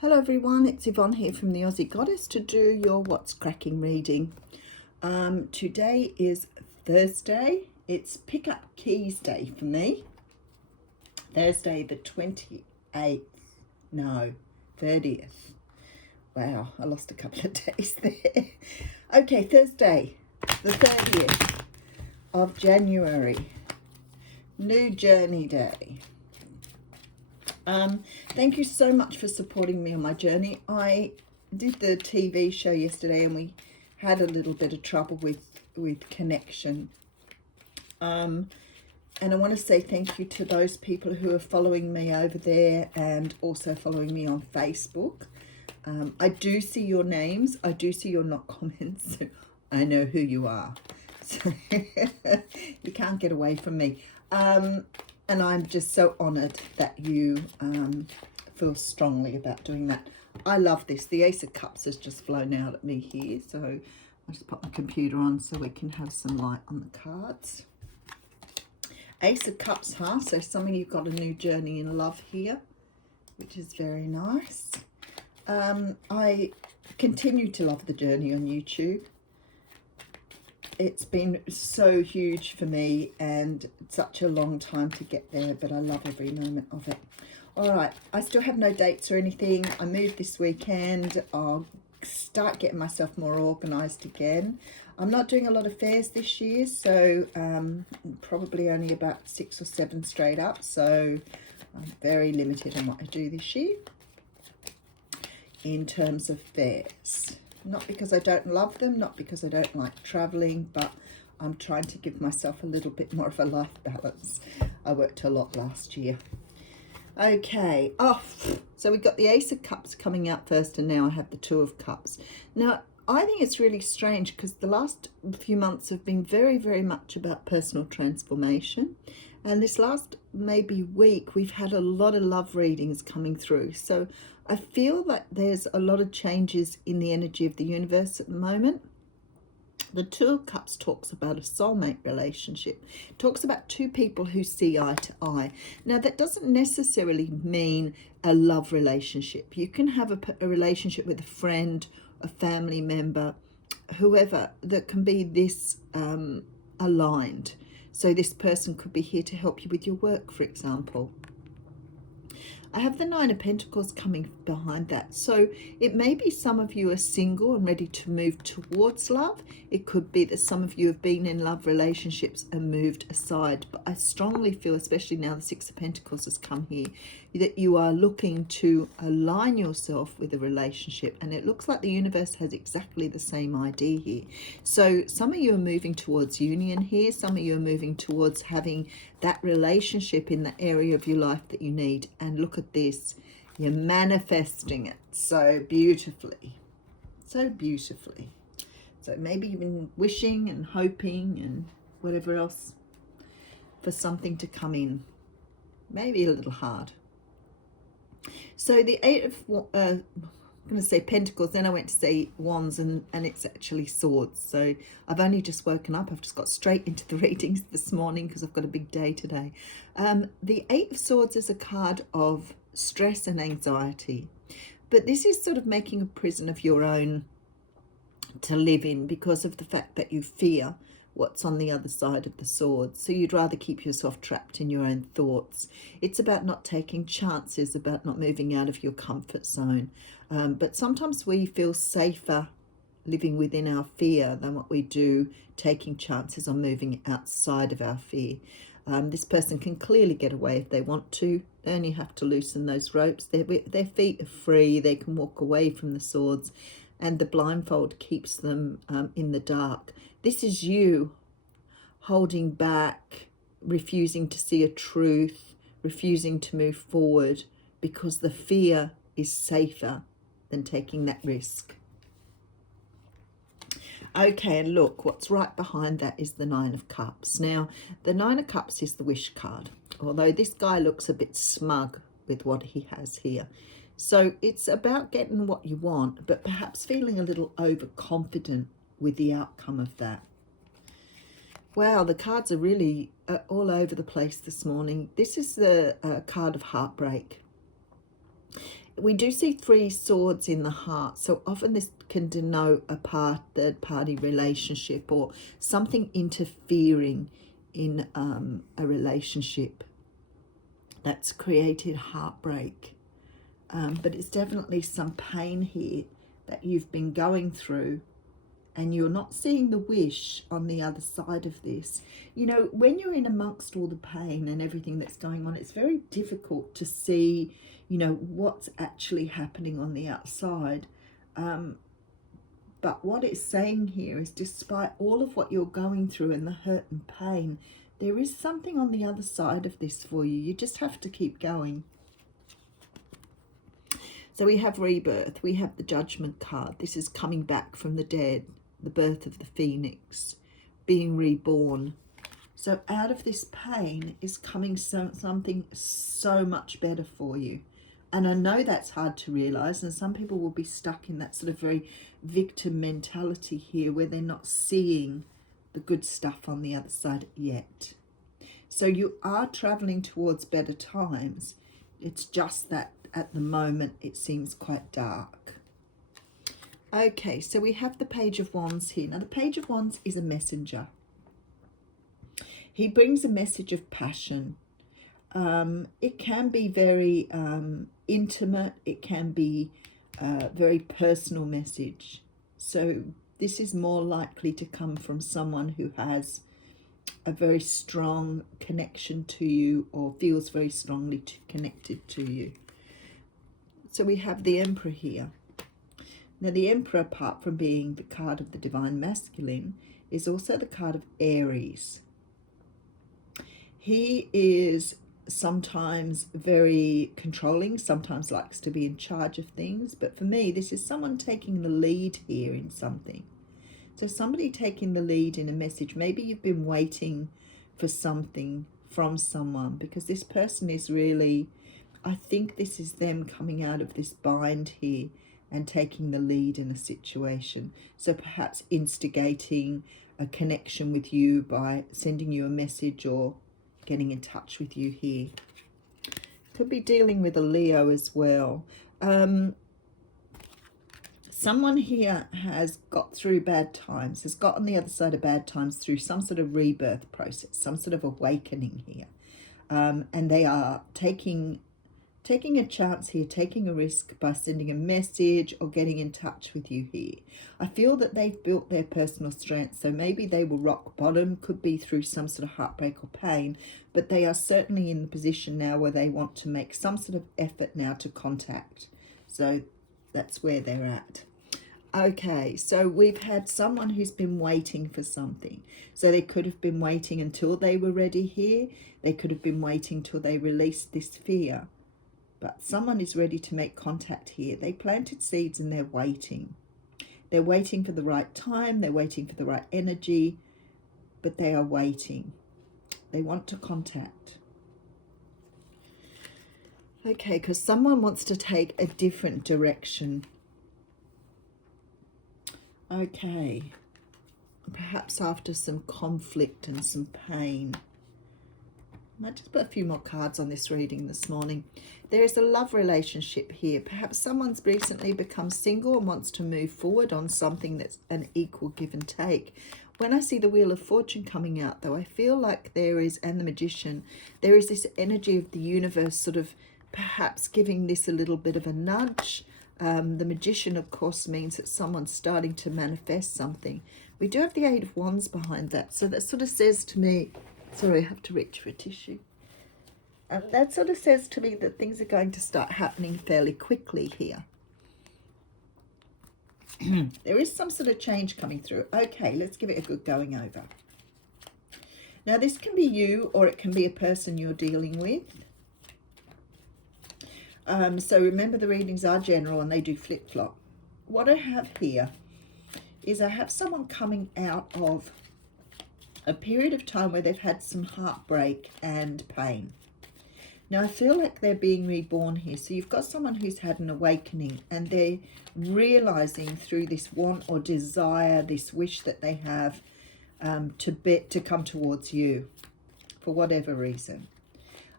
Hello everyone, it's Yvonne here from the Aussie Goddess to do your What's Cracking reading. Today is Thursday. It's Pick Up Keys Day for me. Thursday the 28th, no, 30th. Wow, I lost a couple of days there. Okay, Thursday the 30th of January. New Journey Day. Thank you so much for supporting me on my journey. I did the TV show yesterday and we had a little bit of trouble with connection. And I want to say thank you to those people who are following me over there and also following me on Facebook. I do see your names. I do see your not comments. So I know who you are. So you can't get away from me. And I'm just so honoured that you feel strongly about doing that. I love this. The Ace of Cups has just flown out at me here. So I'll just put my computer on so we can have some light on the cards. Ace of Cups, huh? So some of you've got a new journey in love here, which is very nice. I continue to love the journey on YouTube. It's been so huge for me and such a long time to get there, but I love every moment of it. All right, I still have no dates or anything. I moved this weekend. I'll start getting myself more organised again. I'm not doing a lot of fairs this year, so probably only about 6 or 7 straight up. So I'm very limited on what I do this year in terms of fairs. Not because I don't love them, not because I don't like travelling, but I'm trying to give myself a little bit more of a life balance. I worked a lot last year. Okay, so we've got the Ace of Cups coming out first, and now I have the Two of Cups. Now, I think it's really strange because the last few months have been very, very much about personal transformation. And this last maybe week, we've had a lot of love readings coming through. So I feel that there's a lot of changes in the energy of the universe at the moment. The Two of Cups talks about a soulmate relationship. It talks about two people who see eye to eye. Now, that doesn't necessarily mean a love relationship. You can have a relationship with a friend, a family member, whoever, that can be this aligned. So this person could be here to help you with your work, for example. I have the Nine of Pentacles coming behind that. So it may be some of you are single and ready to move towards love. It could be that some of you have been in love relationships and moved aside. But I strongly feel, especially now the Six of Pentacles has come here, that you are looking to align yourself with a relationship. And it looks like the universe has exactly the same idea here. So some of you are moving towards union here. Some of you are moving towards having that relationship in the area of your life that you need. And look at this, you're manifesting it so beautifully, so beautifully. So maybe you've been wishing and hoping and whatever else for something to come in, maybe a little hard. So the Eight of I'm going to say Pentacles, then I went to say Wands, and it's actually Swords. So I've only just woken up. I've just got straight into the readings this morning because I've got a big day today. The Eight of Swords is a card of stress and anxiety. But this is sort of making a prison of your own to live in because of the fact that you fear what's on the other side of the sword. So you'd rather keep yourself trapped in your own thoughts. It's about not taking chances, about not moving out of your comfort zone. But sometimes we feel safer living within our fear than what we do taking chances on moving outside of our fear. This person can clearly get away if they want to. They only have to loosen those ropes. Their feet are free. They can walk away from the swords, and the blindfold keeps them in the dark. This is you holding back, refusing to see a truth, refusing to move forward because the fear is safer than taking that risk. Okay, and look, what's right behind that is the Nine of Cups. Now, the Nine of Cups is the wish card, although this guy looks a bit smug with what he has here. So it's about getting what you want, but perhaps feeling a little overconfident with the outcome of that. Wow, the cards are really all over the place this morning. This is the card of heartbreak. we do see 3 swords in the heart, so often this can denote a third party relationship or something interfering in a relationship that's created heartbreak. But it's definitely some pain here that you've been going through, and you're not seeing the wish on the other side of this. You know, when you're in amongst all the pain and everything that's going on, it's very difficult to see, you know, what's actually happening on the outside. But what it's saying here is, despite all of what you're going through and the hurt and pain, there is something on the other side of this for you. You just have to keep going. So we have rebirth, we have the Judgment card. This is coming back from the dead, the birth of the phoenix, being reborn. So out of this pain is coming something so much better for you. And I know that's hard to realize, and some people will be stuck in that sort of very victim mentality here, where they're not seeing the good stuff on the other side yet. So you are traveling towards better times. It's just that at the moment it seems quite dark. Okay, so we have the Page of Wands here. Now the Page of Wands is a messenger. He brings a message of passion. It can be very intimate. It can be a very personal message. So this is more likely to come from someone who has a very strong connection to you, or feels very strongly connected to you. So we have the Emperor here. Now the Emperor, apart from being the card of the Divine Masculine, is also the card of Aries. He is sometimes very controlling, sometimes likes to be in charge of things. But for me, this is someone taking the lead here in something. So somebody taking the lead in a message. Maybe you've been waiting for something from someone, because this person is really, I think this is them coming out of this bind here and taking the lead in a situation. So perhaps instigating a connection with you by sending you a message or getting in touch with you here. Could be dealing with a Leo as well. Someone here has got through bad times, has got on the other side of bad times through some sort of rebirth process, some sort of awakening here. And they are taking a chance here, taking a risk by sending a message or getting in touch with you here. I feel that they've built their personal strength, so maybe they were rock bottom, could be through some sort of heartbreak or pain, but they are certainly in the position now where they want to make some sort of effort now to contact. So that's where they're at. Okay, so we've had someone who's been waiting for something. So they could have been waiting until they were ready here. They could have been waiting till they released this fear. But someone is ready to make contact here. They planted seeds and they're waiting. They're waiting for the right time. They're waiting for the right energy. But they are waiting. They want to contact. Okay, because someone wants to take a different direction. Okay. Perhaps after some conflict and some pain. I might just put a few more cards on this reading this morning. There is a love relationship here. Perhaps someone's recently become single and wants to move forward on something that's an equal give and take. When I see the Wheel of Fortune coming out, though, I feel like there is, and the Magician, there is this energy of the universe sort of perhaps giving this a little bit of a nudge. The Magician, of course, means that someone's starting to manifest something. We do have the Eight of Wands behind that. So that sort of says to me, sorry, I have to reach for a tissue. And that sort of says to me that things are going to start happening fairly quickly here. There is some sort of change coming through. Okay, let's give it a good going over. Now, this can be you, or it can be a person you're dealing with. So remember, the readings are general and they do flip-flop. What I have here is I have someone coming out of a period of time where they've had some heartbreak and pain. Now, I feel like they're being reborn here. So you've got someone who's had an awakening and they're realizing through this want or desire, this wish that they have to come towards you for whatever reason.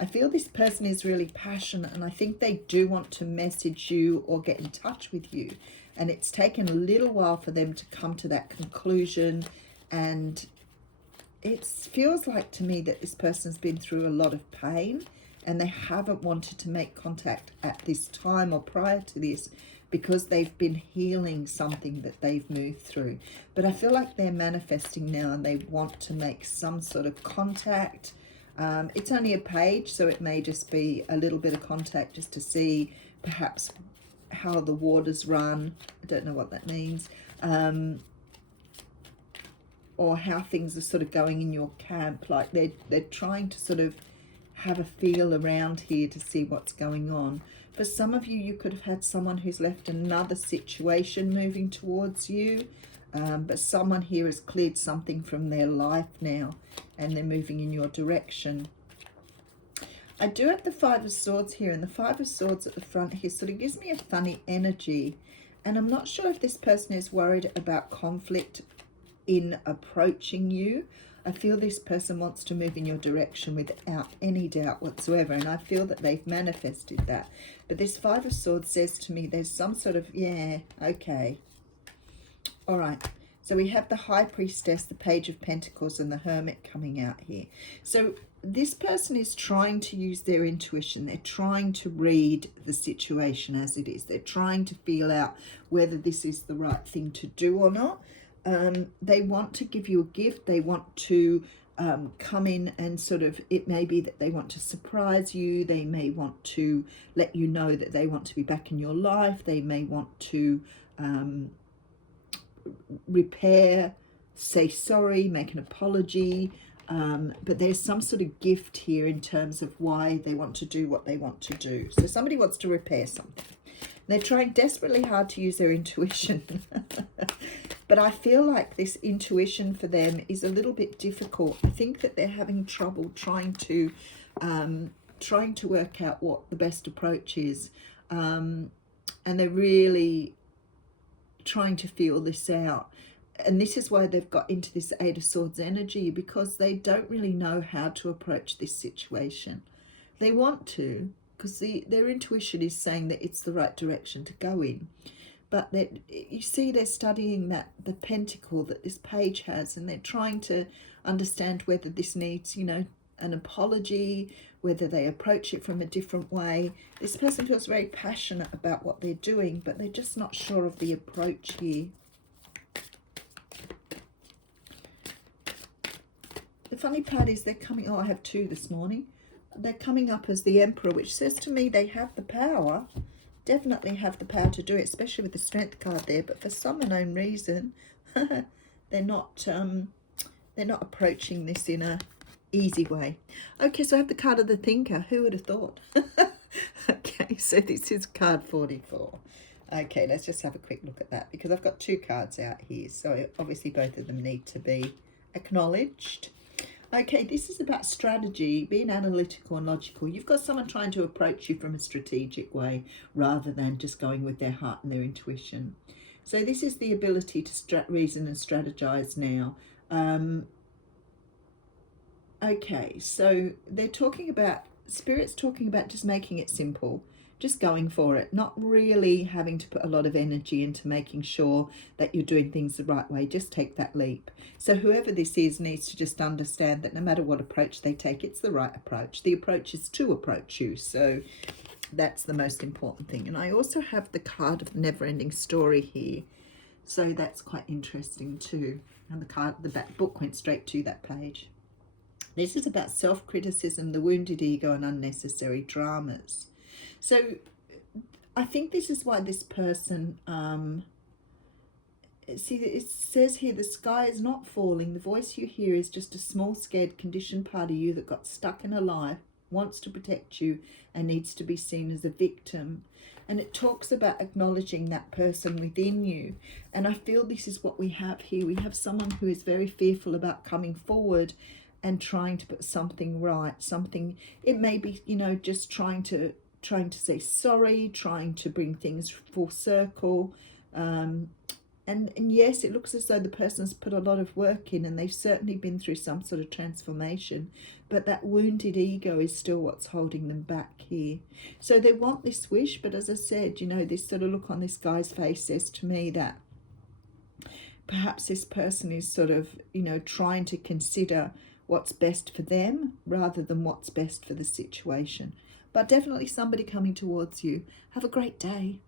I feel this person is really passionate, and I think they do want to message you or get in touch with you. And it's taken a little while for them to come to that conclusion. And it feels like to me that this person's been through a lot of pain, and they haven't wanted to make contact at this time or prior to this because they've been healing something that they've moved through. But I feel like they're manifesting now, and they want to make some sort of contact. It's only a page, so it may just be a little bit of contact just to see perhaps how the waters run. I don't know what that means. Or how things are sort of going in your camp. Like they're trying to sort of have a feel around here to see what's going on. For some of you, you could have had someone who's left another situation moving towards you. But someone here has cleared something from their life now, and they're moving in your direction. I do have the Five of Swords here, and the Five of Swords at the front here sort of gives me a funny energy. And I'm not sure if this person is worried about conflict in approaching you. I feel this person wants to move in your direction without any doubt whatsoever, and I feel that they've manifested that. But this Five of Swords says to me there's some sort of, yeah, okay. All right, so we have the High Priestess, the Page of Pentacles, and the Hermit coming out here. So this person is trying to use their intuition. They're trying to read the situation as it is. They're trying to feel out whether this is the right thing to do or not. They want to give you a gift. They want to come in and sort of, it may be that they want to surprise you. They may want to let you know that they want to be back in your life. They may want to repair, say sorry, make an apology, but there's some sort of gift here in terms of why they want to do what they want to do. So somebody wants to repair something. They're trying desperately hard to use their intuition. But I feel like this intuition for them is a little bit difficult. I think that they're having trouble trying to work out what the best approach is. And they're really trying to feel this out. And this is why they've got into this Eight of Swords energy, because they don't really know how to approach this situation. They want to, because their intuition is saying that it's the right direction to go in. But you see they're studying the pentacle that this page has, and they're trying to understand whether this needs, you know, an apology, whether they approach it from a different way. This person feels very passionate about what they're doing, but they're just not sure of the approach here. The funny part is they're coming, I have two this morning. They're coming up as the Emperor, which says to me they have the power, definitely have the power to do it, especially with the Strength card there. But for some unknown reason, they're not approaching this in a easy way. Okay, so I have the card of the Thinker. Who would have thought? Okay, so this is card 44. Okay, let's just have a quick look at that, because I've got two cards out here, so obviously both of them need to be acknowledged. Okay, this is about strategy, being analytical and logical. You've got someone trying to approach you from a strategic way rather than just going with their heart and their intuition. So this is the ability to reason and strategize now. Okay, so they're talking about, Spirit's talking about just making it simple, just going for it, not really having to put a lot of energy into making sure that you're doing things the right way. Just take that leap. So whoever this is needs to just understand that no matter what approach they take, it's the right approach. The approach is to approach you. So that's the most important thing. And I also have the card of Never-Ending Story here. So that's quite interesting too. And the card, the back book went straight to that page. This is about self-criticism, the wounded ego, and unnecessary dramas. So I think this is why this person, see, it says here, the sky is not falling. The voice you hear is just a small, scared, conditioned part of you that got stuck in a life, wants to protect you, and needs to be seen as a victim. And it talks about acknowledging that person within you. And I feel this is what we have here. We have someone who is very fearful about coming forward and trying to put something right, something, it may be, you know, just trying to say sorry, trying to bring things full circle, And yes, it looks as though the person's put a lot of work in, and they've certainly been through some sort of transformation, but that wounded ego is still what's holding them back here. So they want this wish, but as I said, you know, this sort of look on this guy's face says to me that perhaps this person is sort of, you know, trying to consider what's best for them rather than what's best for the situation. But definitely somebody coming towards you. Have a great day.